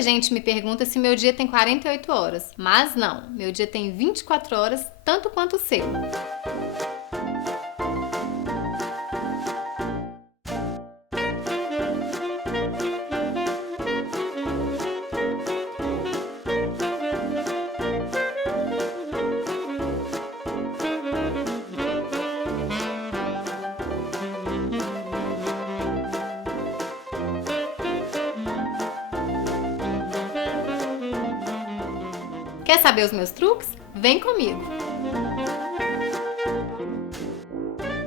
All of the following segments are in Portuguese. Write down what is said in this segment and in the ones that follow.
Muita gente me pergunta se meu dia tem 48 horas, mas não, meu dia tem 24 horas, tanto quanto o seu. Quer saber os meus truques? Vem comigo!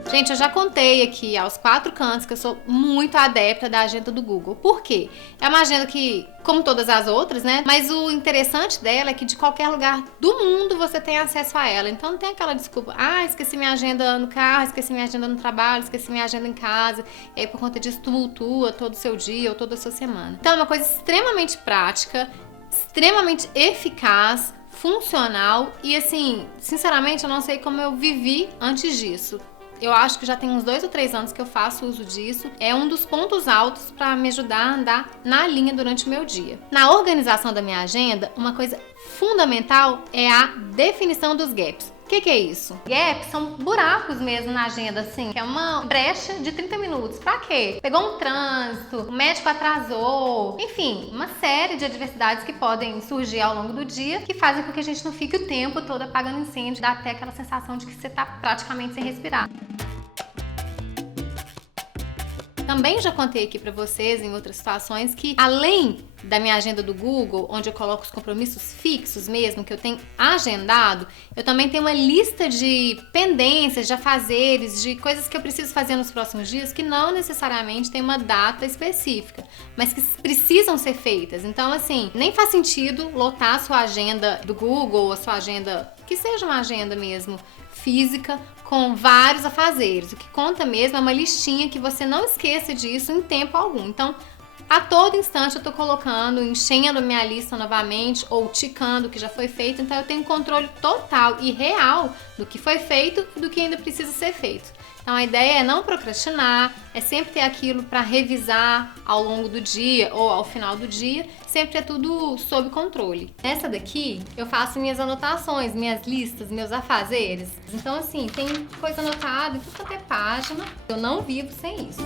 Gente, eu já contei aqui aos 4 cantos que eu sou muito adepta da agenda do Google. Por quê? É uma agenda que, como todas as outras, né? Mas o interessante dela é que de qualquer lugar do mundo você tem acesso a ela. Então não tem aquela desculpa, esqueci minha agenda no carro, esqueci minha agenda no trabalho, esqueci minha agenda em casa. E aí por conta disso tumultua todo o seu dia ou toda a sua semana. Então é uma coisa extremamente prática, extremamente eficaz, funcional e assim, sinceramente eu não sei como eu vivi antes disso. Eu acho que já tem uns 2 ou 3 anos que eu faço uso disso. É um dos pontos altos para me ajudar a andar na linha durante o meu dia. Na organização da minha agenda, uma coisa fundamental é a definição dos gaps. O que é isso? Gaps são buracos mesmo na agenda, assim, que é uma brecha de 30 minutos. Pra quê? Pegou um trânsito, o médico atrasou, enfim, uma série de adversidades que podem surgir ao longo do dia que fazem com que a gente não fique o tempo todo apagando incêndio, dá até aquela sensação de que você tá praticamente sem respirar. Também já contei aqui pra vocês em outras situações que, além da minha agenda do Google, onde eu coloco os compromissos fixos mesmo, que eu tenho agendado, eu também tenho uma lista de pendências, de afazeres, de coisas que eu preciso fazer nos próximos dias que não necessariamente tem uma data específica, mas que precisam ser feitas. Então, assim, nem faz sentido lotar a sua agenda do Google, a sua agenda, que seja uma agenda mesmo física, com vários afazeres. O que conta mesmo é uma listinha que você não esqueça disso em tempo algum. Então, a todo instante eu tô colocando, enchendo minha lista novamente ou ticando o que já foi feito. Então, eu tenho controle total e real do que foi feito e do que ainda precisa ser feito. Então, a ideia é não procrastinar, é sempre ter aquilo para revisar ao longo do dia ou ao final do dia, sempre é tudo sob controle. Nessa daqui, eu faço minhas anotações, minhas listas, meus afazeres. Então, assim, tem coisa anotada em tudo quanto é página, eu não vivo sem isso.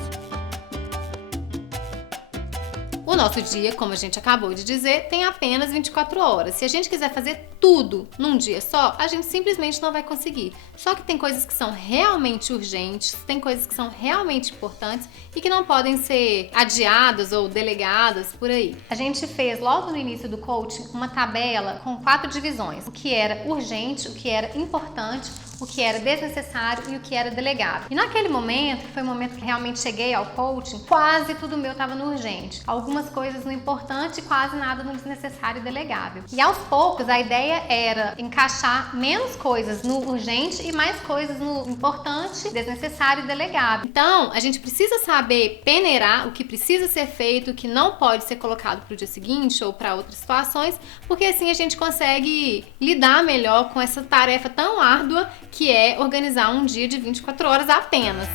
O nosso dia, como a gente acabou de dizer, tem apenas 24 horas. Se a gente quiser fazer tudo num dia só, a gente simplesmente não vai conseguir. Só que tem coisas que são realmente urgentes, tem coisas que são realmente importantes e que não podem ser adiadas ou delegadas por aí. A gente fez logo no início do coaching uma tabela com 4 divisões. O que era urgente, o que era importante, o que era desnecessário e o que era delegado. E naquele momento, que foi o momento que realmente cheguei ao coaching, quase tudo meu estava no urgente. Algumas coisas no importante e quase nada no desnecessário e delegável. E aos poucos, a ideia era encaixar menos coisas no urgente e mais coisas no importante, desnecessário e delegável. Então, a gente precisa saber peneirar o que precisa ser feito, o que não pode ser colocado para o dia seguinte ou para outras situações, porque assim a gente consegue lidar melhor com essa tarefa tão árdua que é organizar um dia de 24 horas apenas.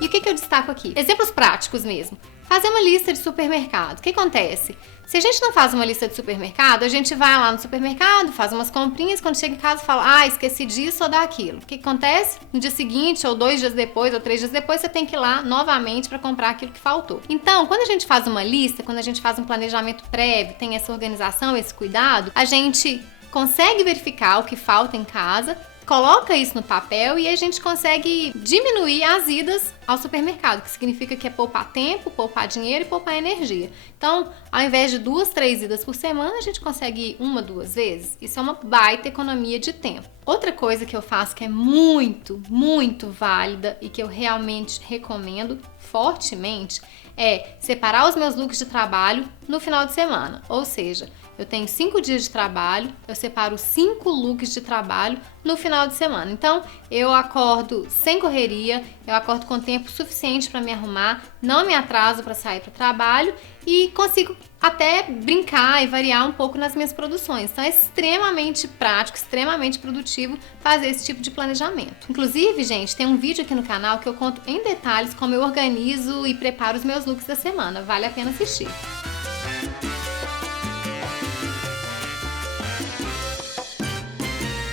E o que eu destaco aqui? Exemplos práticos mesmo. Fazer uma lista de supermercado. O que acontece? Se a gente não faz uma lista de supermercado, a gente vai lá no supermercado, faz umas comprinhas, quando chega em casa fala, esqueci disso ou daquilo. O que acontece? No dia seguinte, ou 2 dias depois, ou 3 dias depois, você tem que ir lá novamente para comprar aquilo que faltou. Então, quando a gente faz uma lista, quando a gente faz um planejamento prévio, tem essa organização, esse cuidado, a gente consegue verificar o que falta em casa, coloca isso no papel e a gente consegue diminuir as idas ao supermercado, que significa que é poupar tempo, poupar dinheiro e poupar energia. Então, ao invés de 2, 3 idas por semana, a gente consegue ir 1, 2 vezes. Isso é uma baita economia de tempo. Outra coisa que eu faço que é muito, muito válida e que eu realmente recomendo fortemente é separar os meus looks de trabalho no final de semana. Ou seja, eu tenho 5 dias de trabalho, eu separo 5 looks de trabalho no final de semana. Então, eu acordo sem correria, eu acordo com tempo tempo suficiente para me arrumar, não me atraso para sair para o trabalho e consigo até brincar e variar um pouco nas minhas produções. Então é extremamente prático, extremamente produtivo fazer esse tipo de planejamento. Inclusive, gente, tem um vídeo aqui no canal que eu conto em detalhes como eu organizo e preparo os meus looks da semana. Vale a pena assistir.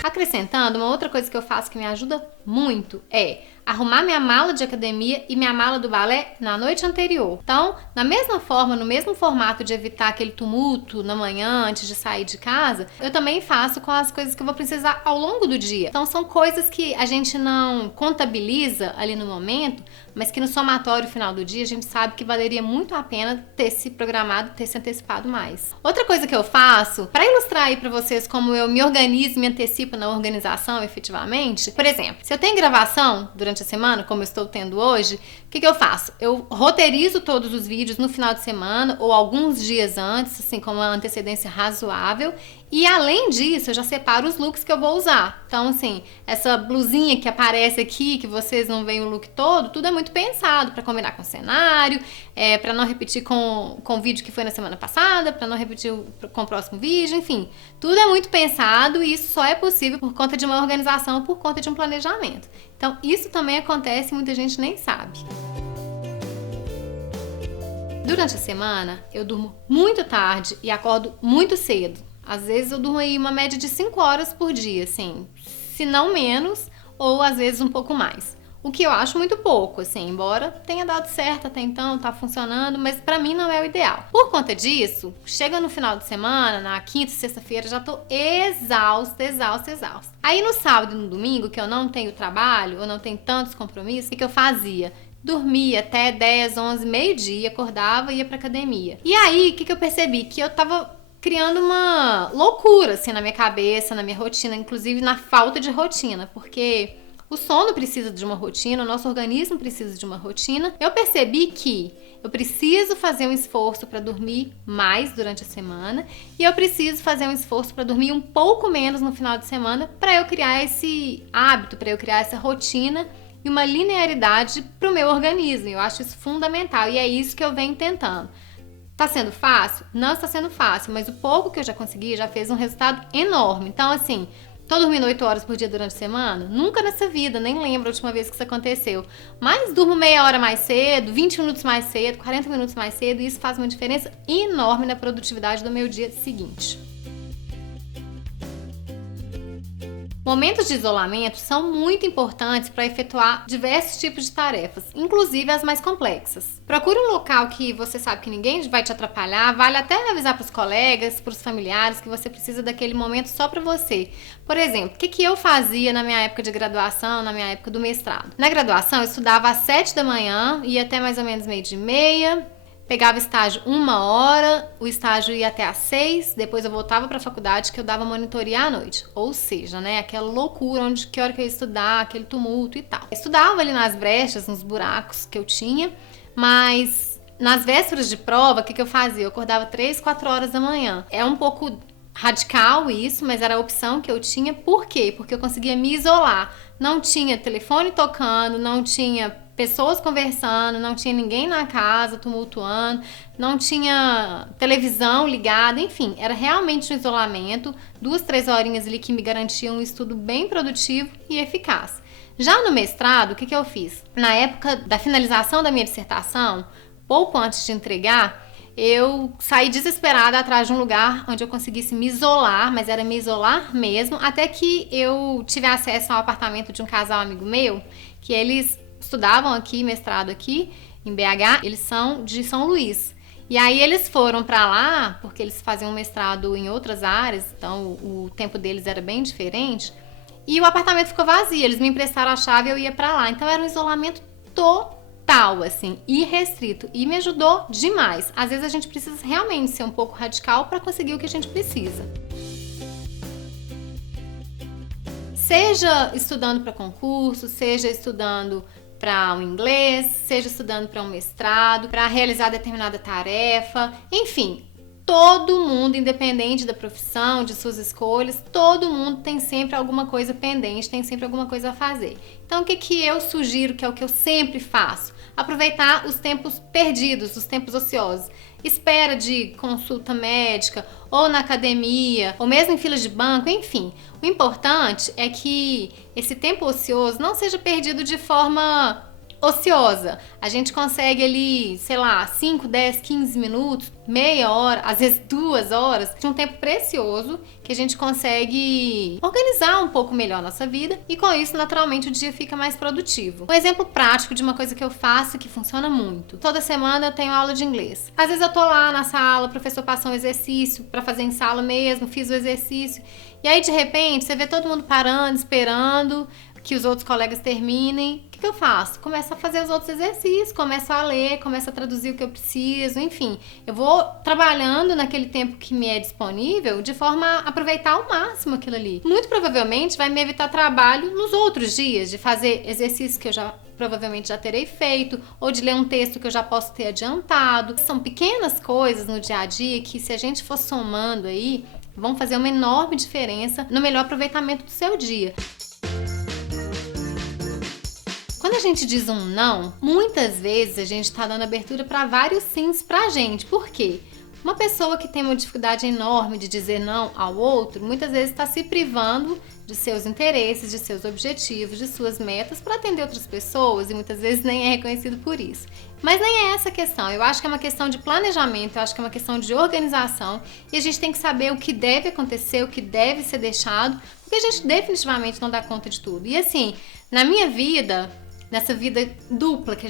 Acrescentando, uma outra coisa que eu faço que me ajuda muito é arrumar minha mala de academia e minha mala do balé na noite anterior. Então, na mesma forma, no mesmo formato de evitar aquele tumulto na manhã antes de sair de casa, eu também faço com as coisas que eu vou precisar ao longo do dia. Então, são coisas que a gente não contabiliza ali no momento, mas que no somatório final do dia a gente sabe que valeria muito a pena ter se programado, ter se antecipado mais. Outra coisa que eu faço, para ilustrar aí para vocês como eu me organizo e me antecipo na organização efetivamente, por exemplo, se eu tenho gravação durante a semana, como eu estou tendo hoje, o que eu faço? Eu roteirizo todos os vídeos no final de semana ou alguns dias antes, assim, com uma antecedência razoável. E além disso, eu já separo os looks que eu vou usar. Então, assim, essa blusinha que aparece aqui, que vocês não veem o look todo, tudo é muito pensado para combinar com o cenário, para não repetir com o vídeo que foi na semana passada, para não repetir com o próximo vídeo, enfim. Tudo é muito pensado e isso só é possível por conta de uma organização, por conta de um planejamento. Então, isso também acontece e muita gente nem sabe. Durante a semana, eu durmo muito tarde e acordo muito cedo. Às vezes eu durmo aí uma média de 5 horas por dia, assim, se não menos, ou às vezes um pouco mais. O que eu acho muito pouco, assim, embora tenha dado certo até então, tá funcionando, mas pra mim não é o ideal. Por conta disso, chega no final de semana, na quinta e sexta-feira, já tô exausta. Aí no sábado e no domingo, que eu não tenho trabalho, ou não tenho tantos compromissos, o que eu fazia? Dormia até 10, 11, meio-dia, acordava e ia pra academia. E aí, o que eu percebi? Que eu tava criando uma loucura, assim, na minha cabeça, na minha rotina, inclusive na falta de rotina, porque o sono precisa de uma rotina, o nosso organismo precisa de uma rotina. Eu percebi que eu preciso fazer um esforço para dormir mais durante a semana e eu preciso fazer um esforço para dormir um pouco menos no final de semana para eu criar esse hábito, para eu criar essa rotina e uma linearidade para o meu organismo. Eu acho isso fundamental e é isso que eu venho tentando. Tá sendo fácil? Não está sendo fácil, mas o pouco que eu já consegui já fez um resultado enorme. Então, assim, tô dormindo 8 horas por dia durante a semana? Nunca nessa vida, nem lembro a última vez que isso aconteceu. Mas durmo meia hora mais cedo, 20 minutos mais cedo, 40 minutos mais cedo, e isso faz uma diferença enorme na produtividade do meu dia seguinte. Momentos de isolamento são muito importantes para efetuar diversos tipos de tarefas, inclusive as mais complexas. Procure um local que você sabe que ninguém vai te atrapalhar, vale até avisar para os colegas, para os familiares que você precisa daquele momento só para você. Por exemplo, o que eu fazia na minha época de graduação, na minha época do mestrado? Na graduação eu estudava às 7 da manhã, ia até mais ou menos 12:30, pegava estágio 1 hora, o estágio ia até às 6, depois eu voltava para a faculdade que eu dava monitoria à noite. Ou seja, né, aquela loucura, onde que hora que eu ia estudar, aquele tumulto e tal. Eu estudava ali nas brechas, nos buracos que eu tinha, mas nas vésperas de prova, o que eu fazia? Eu acordava 3, 4 horas da manhã. É um pouco radical isso, mas era a opção que eu tinha. Por quê? Porque eu conseguia me isolar. Não tinha telefone tocando, não tinha pessoas conversando, não tinha ninguém na casa tumultuando, não tinha televisão ligada, enfim, era realmente um isolamento, 2, 3 horinhas ali que me garantiam um estudo bem produtivo e eficaz. Já no mestrado, o que eu fiz? Na época da finalização da minha dissertação, pouco antes de entregar, eu saí desesperada atrás de um lugar onde eu conseguisse me isolar, mas era me isolar mesmo, até que eu tive acesso ao apartamento de um casal amigo meu, que eles estudavam aqui, mestrado aqui em BH, eles são de São Luís. E aí eles foram para lá, porque eles faziam mestrado em outras áreas, então o tempo deles era bem diferente, e o apartamento ficou vazio, eles me emprestaram a chave e eu ia para lá. Então era um isolamento total, assim, irrestrito, e me ajudou demais. Às vezes a gente precisa realmente ser um pouco radical para conseguir o que a gente precisa. Seja estudando para concurso, seja estudando para um inglês, seja estudando para um mestrado, para realizar determinada tarefa, enfim, Todo mundo, independente da profissão, de suas escolhas, todo mundo tem sempre alguma coisa pendente, tem sempre alguma coisa a fazer. Então, o que eu sugiro, que é o que eu sempre faço? Aproveitar os tempos perdidos, os tempos ociosos. Espera de consulta médica, ou na academia, ou mesmo em fila de banco, enfim. O importante é que esse tempo ocioso não seja perdido de forma ociosa. A gente consegue ali, sei lá, 5, 10, 15 minutos, meia hora, às vezes 2 horas, de um tempo precioso que a gente consegue organizar um pouco melhor a nossa vida e com isso, naturalmente, o dia fica mais produtivo. Um exemplo prático de uma coisa que eu faço que funciona muito. Toda semana eu tenho aula de inglês. Às vezes eu tô lá na sala, o professor passou um exercício pra fazer em sala mesmo, fiz o exercício e aí, de repente, você vê todo mundo parando, esperando que os outros colegas terminem. O que eu faço? Começo a fazer os outros exercícios, começo a ler, começo a traduzir o que eu preciso, enfim. Eu vou trabalhando naquele tempo que me é disponível de forma a aproveitar ao máximo aquilo ali. Muito provavelmente vai me evitar trabalho nos outros dias, de fazer exercícios que eu já provavelmente já terei feito, ou de ler um texto que eu já posso ter adiantado. São pequenas coisas no dia a dia que, se a gente for somando aí, vão fazer uma enorme diferença no melhor aproveitamento do seu dia. Quando a gente diz um não, muitas vezes a gente está dando abertura para vários sims pra gente. Por quê? Uma pessoa que tem uma dificuldade enorme de dizer não ao outro, muitas vezes está se privando de seus interesses, de seus objetivos, de suas metas para atender outras pessoas e muitas vezes nem é reconhecido por isso. Mas nem é essa a questão. Eu acho que é uma questão de planejamento, eu acho que é uma questão de organização e a gente tem que saber o que deve acontecer, o que deve ser deixado, porque a gente definitivamente não dá conta de tudo. E assim, na minha vida, nessa vida dupla que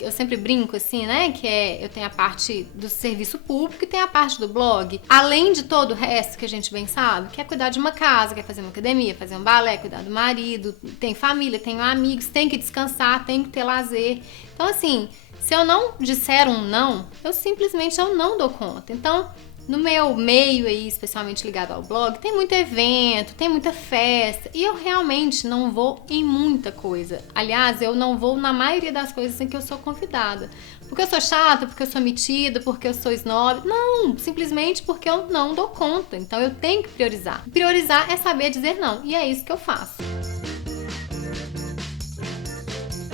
eu sempre brinco assim, né, que eu tenho a parte do serviço público e tenho a parte do blog, além de todo o resto que a gente bem sabe, que é cuidar de uma casa, que é fazer uma academia, fazer um balé, cuidar do marido, tem família, tenho amigos, tem que descansar, tem que ter lazer. Então assim, se eu não disser um não, eu simplesmente não dou conta. Então, no meu meio aí, especialmente ligado ao blog, tem muito evento, tem muita festa e eu realmente não vou em muita coisa. Aliás, eu não vou na maioria das coisas em que eu sou convidada. Porque eu sou chata, porque eu sou metida, porque eu sou snob. Não, simplesmente porque eu não dou conta. Então eu tenho que priorizar. Priorizar é saber dizer não e é isso que eu faço.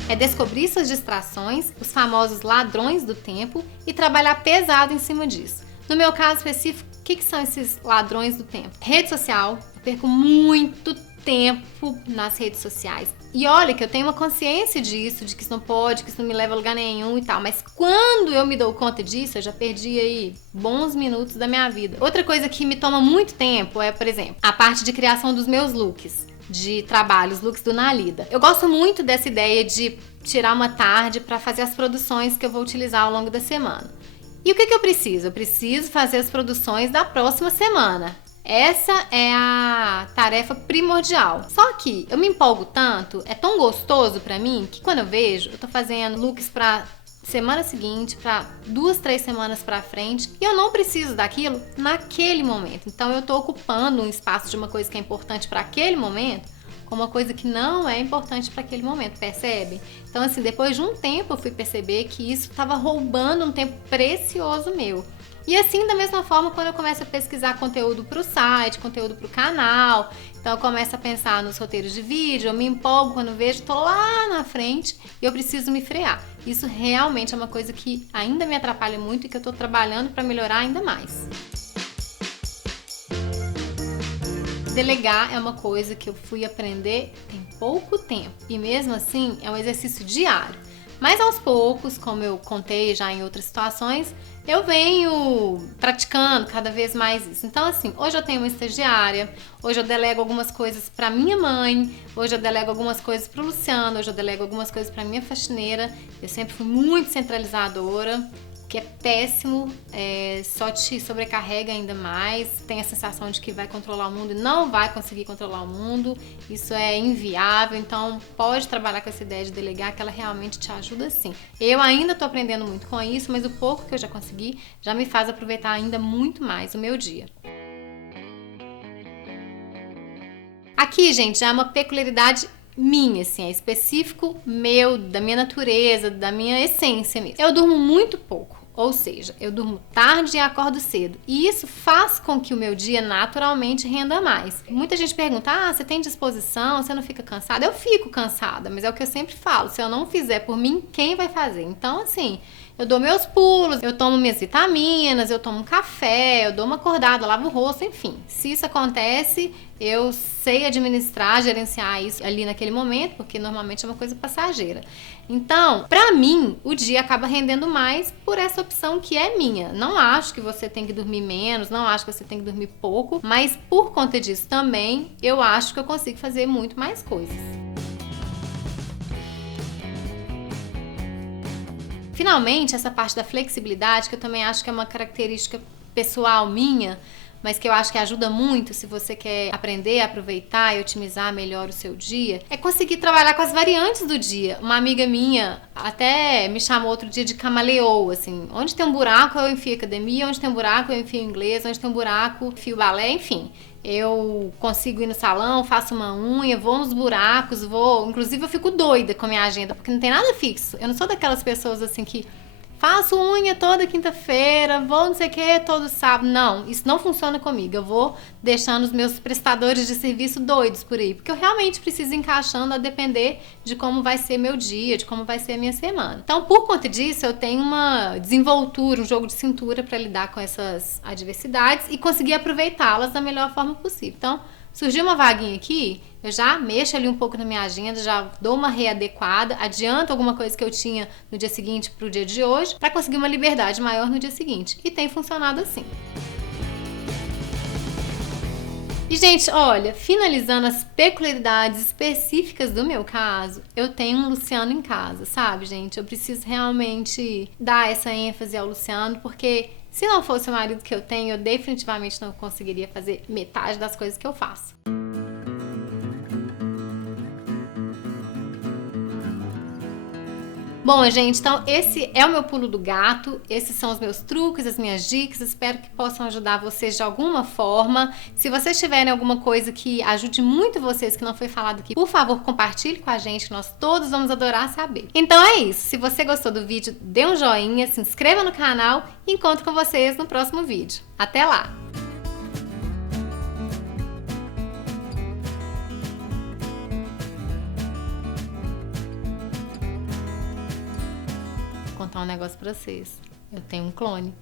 É descobrir suas distrações, os famosos ladrões do tempo e trabalhar pesado em cima disso. No meu caso específico, o que são esses ladrões do tempo? Rede social, eu perco muito tempo nas redes sociais. E olha que eu tenho uma consciência disso, de que isso não pode, que isso não me leva a lugar nenhum e tal. Mas quando eu me dou conta disso, eu já perdi aí bons minutos da minha vida. Outra coisa que me toma muito tempo é, por exemplo, a parte de criação dos meus looks de trabalho, os looks do Nalida. Eu gosto muito dessa ideia de tirar uma tarde para fazer as produções que eu vou utilizar ao longo da semana. E o que eu preciso? Eu preciso fazer as produções da próxima semana. Essa é a tarefa primordial. Só que eu me empolgo tanto, é tão gostoso pra mim, que quando eu vejo, eu tô fazendo looks pra semana seguinte, pra 2, 3 semanas pra frente, e eu não preciso daquilo naquele momento. Então eu tô ocupando um espaço de uma coisa que é importante pra aquele momento, com uma coisa que não é importante para aquele momento, percebe? Então, assim, depois de um tempo eu fui perceber que isso estava roubando um tempo precioso meu. E assim, da mesma forma, quando eu começo a pesquisar conteúdo para o site, conteúdo para o canal, então eu começo a pensar nos roteiros de vídeo, eu me empolgo quando vejo, tô lá na frente e eu preciso me frear. Isso realmente é uma coisa que ainda me atrapalha muito e que eu tô trabalhando para melhorar ainda mais. Delegar é uma coisa que eu fui aprender tem pouco tempo e mesmo assim é um exercício diário. Mas aos poucos, como eu contei já em outras situações, eu venho praticando cada vez mais isso. Então assim, hoje eu tenho uma estagiária, hoje eu delego algumas coisas para minha mãe, hoje eu delego algumas coisas para o Luciano, hoje eu delego algumas coisas para minha faxineira. Eu sempre fui muito centralizadora, que é péssimo, só te sobrecarrega ainda mais, tem a sensação de que vai controlar o mundo e não vai conseguir controlar o mundo, isso é inviável, então pode trabalhar com essa ideia de delegar, que ela realmente te ajuda sim. Eu ainda tô aprendendo muito com isso, mas o pouco que eu já consegui já me faz aproveitar ainda muito mais o meu dia. Aqui, gente, já é uma peculiaridade minha, assim, é específico meu, da minha natureza, da minha essência mesmo. Eu durmo muito pouco. Ou seja, eu durmo tarde e acordo cedo. E isso faz com que o meu dia naturalmente renda mais. Muita gente pergunta, você tem disposição, você não fica cansada? Eu fico cansada, mas é o que eu sempre falo, se eu não fizer por mim, quem vai fazer? Então, assim, eu dou meus pulos, eu tomo minhas vitaminas, eu tomo um café, eu dou uma acordada, lavo o rosto, enfim. Se isso acontece, eu sei administrar, gerenciar isso ali naquele momento, porque normalmente é uma coisa passageira. Então, pra mim, o dia acaba rendendo mais por essa opção que é minha. Não acho que você tem que dormir menos, não acho que você tem que dormir pouco, mas por conta disso também, eu acho que eu consigo fazer muito mais coisas. Finalmente, essa parte da flexibilidade, que eu também acho que é uma característica pessoal minha, mas que eu acho que ajuda muito se você quer aprender a aproveitar e otimizar melhor o seu dia, é conseguir trabalhar com as variantes do dia. Uma amiga minha até me chamou outro dia de camaleoa, assim, onde tem um buraco eu enfio academia, onde tem um buraco eu enfio inglês, onde tem um buraco eu enfio balé, enfim. Eu consigo ir no salão, faço uma unha, vou nos buracos, inclusive eu fico doida com a minha agenda, porque não tem nada fixo. Eu não sou daquelas pessoas assim que faço unha toda quinta-feira, vou não sei o que todo sábado. Não, isso não funciona comigo. Eu vou deixando os meus prestadores de serviço doidos por aí, porque eu realmente preciso ir encaixando a depender de como vai ser meu dia, de como vai ser a minha semana. Então, por conta disso, eu tenho uma desenvoltura, um jogo de cintura para lidar com essas adversidades e conseguir aproveitá-las da melhor forma possível. Então, surgiu uma vaguinha aqui, eu já mexo ali um pouco na minha agenda, já dou uma readequada, adianto alguma coisa que eu tinha no dia seguinte para o dia de hoje, para conseguir uma liberdade maior no dia seguinte. E tem funcionado assim. E, gente, olha, finalizando as peculiaridades específicas do meu caso, eu tenho um Luciano em casa, sabe, gente? Eu preciso realmente dar essa ênfase ao Luciano, porque se não fosse o marido que eu tenho, eu definitivamente não conseguiria fazer metade das coisas que eu faço. Bom, gente, então esse é o meu pulo do gato, esses são os meus truques, as minhas dicas, espero que possam ajudar vocês de alguma forma. Se vocês tiverem alguma coisa que ajude muito vocês que não foi falado aqui, por favor, compartilhe com a gente, nós todos vamos adorar saber. Então é isso, se você gostou do vídeo, dê um joinha, se inscreva no canal e encontro com vocês no próximo vídeo. Até lá! Vou contar um negócio pra vocês. Eu tenho um clone.